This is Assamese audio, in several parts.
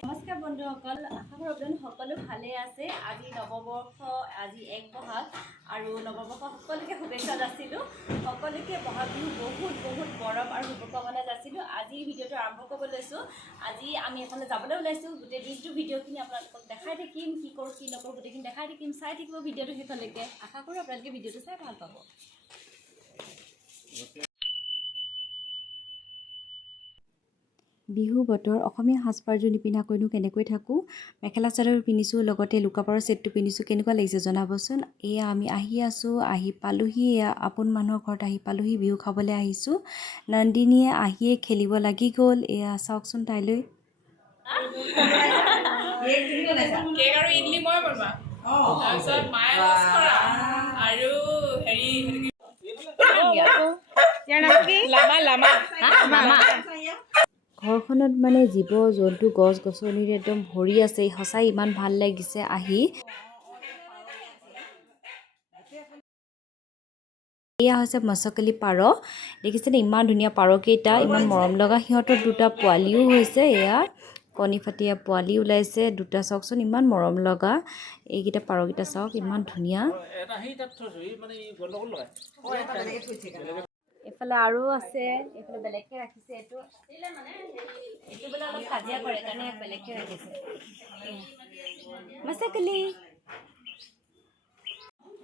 নমস্কাৰ বন্ধুসকল, আশা কৰোঁ আপোনালোক সকলো ভালে আছে। আজি নৱবৰ্ষ, আজি 1 বহাগ আৰু নৱবৰ্ষ সকলোকে শুভেচ্ছা যাচিলোঁ। সকলোকে বহাগ বিহু বহুত মৰম আৰু শুভকামনা যাচিলোঁ। আজি ভিডিঅ'টো আৰম্ভ কৰিব লৈছোঁ। আজি আমি এফালে যাবলৈ ওলাইছোঁ। গোটেই দিনটো ভিডিঅ'খিনি আপোনালোকক দেখাই থাকিম, কি কৰোঁ কি নকৰোঁ গোটেইখিনি দেখাই থাকিম। চাই থাকিব ভিডিঅ'টো শেষলৈকে। আশা কৰোঁ আপোনালোকে ভিডিঅ'টো চাই ভাল পাব। বিহু বতৰ অসমীয়া সাজপাৰযোৰ নিপিন্ধাকৈনো কেনেকৈ থাকোঁ। মেখেলা চাদৰ পিন্ধিছোঁ, লগতে লুকাপাৰৰ ছেটটো পিন্ধিছোঁ। কেনেকুৱা লাগিছে জনাবচোন। এয়া আমি আহি পালোহি। এয়া আপোন মানুহৰ ঘৰত আহি পালোহি। বিহু খাবলৈ আহিছোঁ। নন্দিনীয়ে আহিয়ে খেলিব লাগি গ'ল। এয়া চাওকচোন তাইলৈ। কেক আৰু ইডলি মই বনোৱা। তাৰপিছত মায়ে লছ কৰা আৰু হেৰি ঘৰখনত মানে জীৱ জন্তু গছ গছনিৰে একদম ভৰি আছে। সঁচাই ইমান ভাল লাগিছে আহি। এয়া হৈছে মচকলি পাৰ। দেখিছেনে ইমান ধুনীয়া পাৰকেইটা, ইমান মৰম লগা। সিহঁতৰ দুটা পোৱালিও হৈছে। এয়া কণী ফাটিয়া পোৱালি ওলাইছে দুটা। চাওকচোন ইমান মৰম লগা এইকেইটা পাৰকেইটা। চাওক ইমান ধুনীয়া। এইফালে আৰু আছে, এইফালে বেলেগকে ৰাখিছে। এইটো বোলে অলপ কাজিয়া কৰে কাৰণে বেলেগকে ৰাখিছে। মচকলি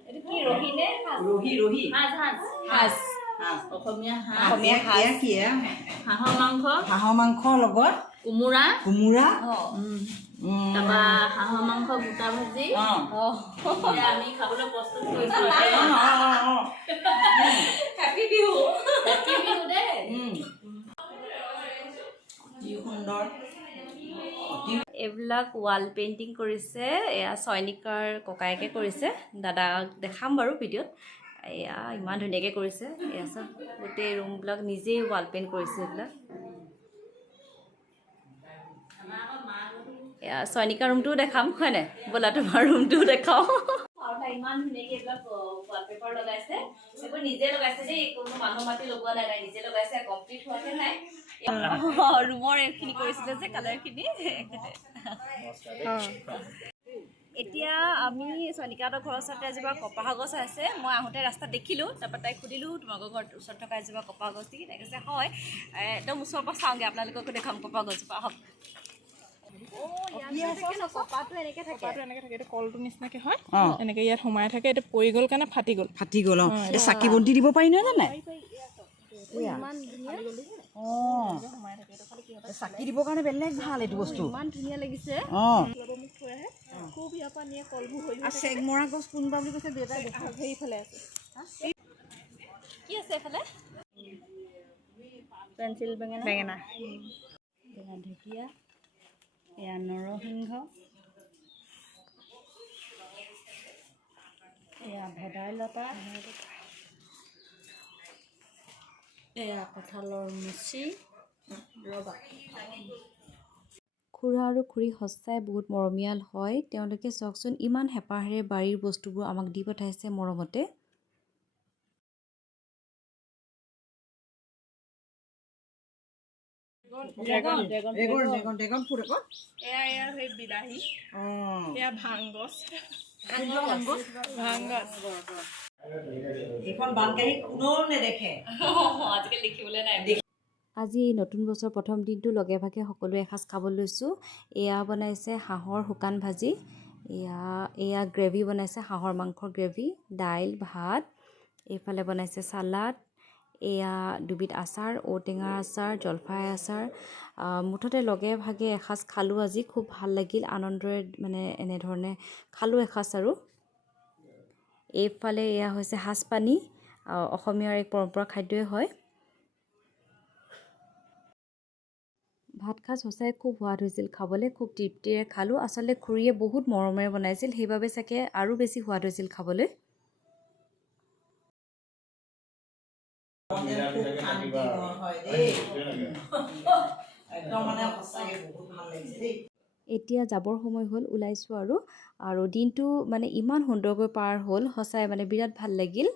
এইটো কি ৰহি নে ৰহি হাঁস অসমীয়া হাঁহৰ মাংস লগত কোমোৰা তাৰপৰা হাঁহৰ মাংস গোটা ভাজি আমি খাবলৈ প্ৰস্তুত কৰিছোঁ। হেপী বিহু দেই। এইবিলাক ৱাল পেইণ্টিং কৰিছে। এয়া চয়নিকাৰ ককায়েকে কৰিছে। দাদাক দেখাম বাৰু ভিডিঅ'ত। এয়া ইমান ধুনীয়াকৈ কৰিছে। এয়া চব গোটেই ৰুমবিলাক নিজেই ৱাল পেইণ্ট কৰিছে। এইবিলাক এয়া চয়নিকাৰ ৰুমটোও দেখাম, হয় নাই? ব'লা তোমাৰ ৰুমটোও দেখাওঁ। ইমান ধুনীয়াকৈ এইবিলাক ৱালপেপাৰ লগাইছে। এইবোৰ নিজে লগাইছে দেই, কোনো মানুহ মাতি লগোৱা নাই। নিজে লগাইছে, কমপ্লিট হোৱাকে নাই। ৰুমৰ এইখিনি কৰিছিলে যে কালাৰখিনি। এতিয়া আমি চয়নিকাহঁতৰ ঘৰৰ ওচৰতে এজোপা কপাহ গছ আছে। মই আহোঁতে ৰাস্তাত দেখিলোঁ। তাৰপৰা তাইক সুধিলোঁ তোমালোকৰ ঘৰৰ ওচৰত থকা এজোপা কপাহ গছ নেকি? তাই কৈছে হয়। একদম ওচৰৰ পৰা চাওঁগৈ, আপোনালোককো দেখাম কপাহ গছজোপা। আহক। কপাহটো এনেকৈ থাকে, এইটো কলটো নিচিনাকে হয়। এনেকে ইয়াত সোমাই থাকে। এইটো পৰি গ'ল কাৰণে ফাটি গ'ল। চাকি বন্তি দিব পাৰি নহয় জানে? চাকি দিবৰ কাৰণে বেলেগ ভাল এইটো বস্তু। ইমান ধুনীয়া লাগিছে। খুব ইয়াৰ পৰা নিয়ে কলবোৰ হৈ চেগমৰা গছ কোনবা বুলি কৈছে দেউতাই। সেইফালে আছে। কি আছে এইফালে? পেঞ্চিল বেঙেনা ঢেকীয়া, এয়া নৰসিংহ, এয়া ভেদাইলতা, এয়া কঁঠালৰ মুচি। খুৰা আৰু খুৰী সঁচাই বহুত মৰমীয়াল হয়। তেওঁলোকে চাওকচোন ইমান হেঁপাহেৰে বাৰীৰ বস্তুবোৰ আমাক দি পঠাইছে মৰমতে। ড্ৰেগন ফুড আকৌ। এয়া সেই বিলাহী, এয়া ভাং গছ। এইখন বানকাৰী কোনেও নেদেখে। আজিকালি দেখিবলৈ নাই। আজি এই নতুন বছৰ প্ৰথম দিনটো লগে ভাগে সকলোৱে এসাঁজ খাব লৈছোঁ। এয়া বনাইছে হাঁহৰ শুকান ভাজি। এয়া গ্ৰেভি বনাইছে, হাঁহৰ মাংসৰ গ্ৰেভি, দাইল ভাত। এইফালে বনাইছে চালাড। এয়া দুবিধ আচাৰ, ঔটেঙাৰ আচাৰ, জলফাই আচাৰ। মুঠতে লগে ভাগে এসাঁজ খালোঁ আজি। খুব ভাল লাগিল, আনন্দৰে মানে এনেধৰণে খালোঁ এসাঁজ আৰু। এইফালে এয়া হৈছে সাজপানী, অসমীয়াৰ এক পৰম্পৰা খাদ্যই হয়। ভাত সাজ সঁচাই খুব সোৱাদ হৈছিল খাবলৈ, খুব তৃপ্তিৰে খালোঁ। আচলতে খুৰীয়ে বহুত মৰমেৰে বনাইছিল, সেইবাবে চাগে আৰু বেছি সোৱাদ হৈছিল খাবলৈ। এতিয়া যাবৰ সময় হ'ল, ওলাইছোঁ আৰু দিনটো মানে ইমান সুন্দৰকৈ পাৰ হ'ল। সঁচাই মানে বিৰাট ভাল লাগিল।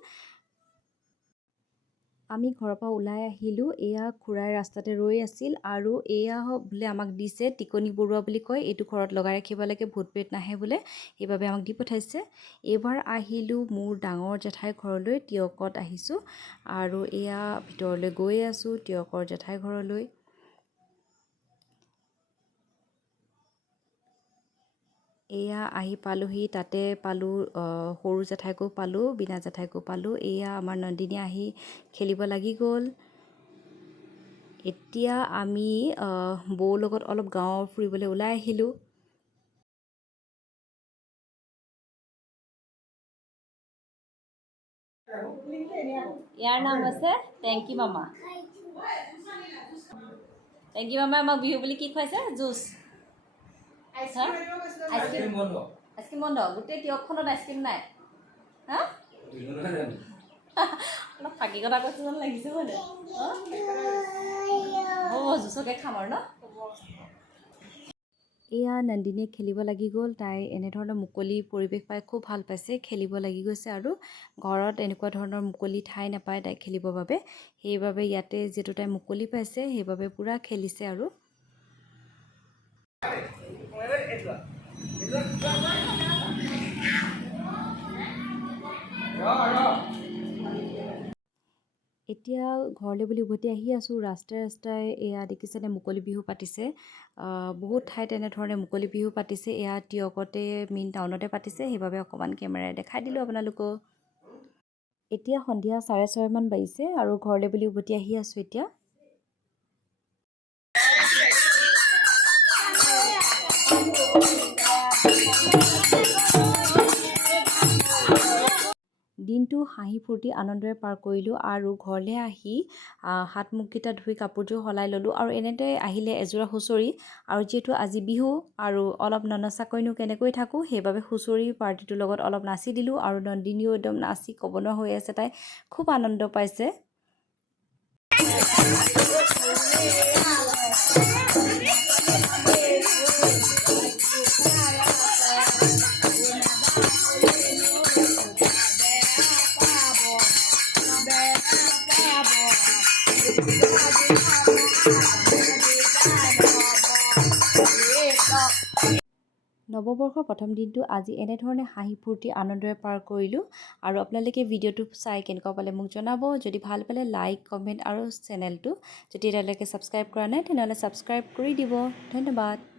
আমি ঘৰৰ পৰা ওলাই আহিলোঁ। এয়া খুৰাই ৰাস্তাতে ৰৈ আছিল আৰু এয়া বোলে আমাক দিছে টিকনি বৰুৱা বুলি কয়, এইটো ঘৰত লগাই ৰাখিব লাগে, ভূত প্ৰেত নাহে বোলে, সেইবাবে আমাক দি পঠাইছে। এইবাৰ আহিলোঁ মোৰ ডাঙৰ জেঠাইৰ ঘৰলৈ, তিয়কত আহিছোঁ আৰু এয়া ভিতৰলৈ গৈ আছোঁ তিয়কৰ জেঠাইৰ ঘৰলৈ। এয়া আহি পালোহি, তাতে পালোঁ সৰু জেঠাইকো পালোঁ, বিনা জেঠাইকো পালোঁ। এয়া আমাৰ নন্দিনী আহি খেলিব লাগি গ'ল। এতিয়া আমি বৌৰ লগত অলপ গাঁৱৰ ফুৰিবলৈ ওলাই আহিলোঁ। ইয়াৰ নাম আছে টেংকি মামা। টেংকি মামাই আমাক বিহু বুলি কি খুৱাইছে? জুচ। আইচক্ৰীম বন্ধ, গোটেই তিয়কখনত আইচক্ৰীম নাই। হা অলপ ফাঁকি কথা কৈছোঁ যেন লাগিছে মানে। হ'ব জুচকে খাম আৰু ন। এয়া নন্দিনীয়ে খেলিব লাগি গ'ল। তাই এনেধৰণৰ মুকলি পৰিৱেশ পাই খুব ভাল পাইছে, খেলিব লাগি গৈছে আৰু ঘৰত এনেকুৱা ধৰণৰ মুকলি ঠাই নাপায় তাই খেলিবৰ বাবে, সেইবাবে ইয়াতে যিহেতু তাই মুকলি পাইছে সেইবাবে পূৰা খেলিছে আৰু। এতিয়া ঘৰলৈ বুলি উভতি আহি আছোঁ। ৰাস্তাই ৰাস্তাই এয়া দেখিছেনে মুকলি বিহু পাতিছে। বহুত ঠাইত এনেধৰণে মুকলি বিহু পাতিছে। এয়া তিয়কতে মেইন টাউনতে পাতিছে, সেইবাবে অকণমান কেমেৰাই দেখাই দিলোঁ আপোনালোকক। এতিয়া সন্ধিয়া 6:30 মান বাজিছে আৰু ঘৰলৈ বুলি উভতি আহি আছোঁ এতিয়া। দিনটো হাঁহি ফূৰ্তি আনন্দৰে পাৰ কৰিলোঁ আৰু ঘৰলৈ আহি হাত মুখকেইটা ধুই কাপোৰযোৰ সলাই ল'লোঁ আৰু এনেতে আহিলে এযোৰা হুঁচৰি। আৰু যিহেতু আজি বিহু আৰু অলপ ননচাকৈনো কেনেকৈ থাকোঁ, সেইবাবে হুঁচৰি পাৰ্টিটোৰ লগত অলপ নাচি দিলোঁ আৰু নন্দিনীও একদম নাচি ক'ব নোৱাৰা হৈ আছে, তাই খুব আনন্দ পাইছে। নৱবৰ্ষৰ প্ৰথম দিনটো আজি এনেধৰণে হাঁহি ফূৰ্তি আনন্দৰে পাৰ কৰিলোঁ আৰু আপোনালোকে ভিডিঅ'টো চাই কেনেকুৱা পালে মোক জনাব। যদি ভাল পালে লাইক, কমেণ্ট আৰু চেনেলটো যদি এতিয়ালৈকে ছাবস্ক্ৰাইব কৰা নাই তেনেহ'লে ছাবস্ক্ৰাইব কৰি দিব। ধন্যবাদ।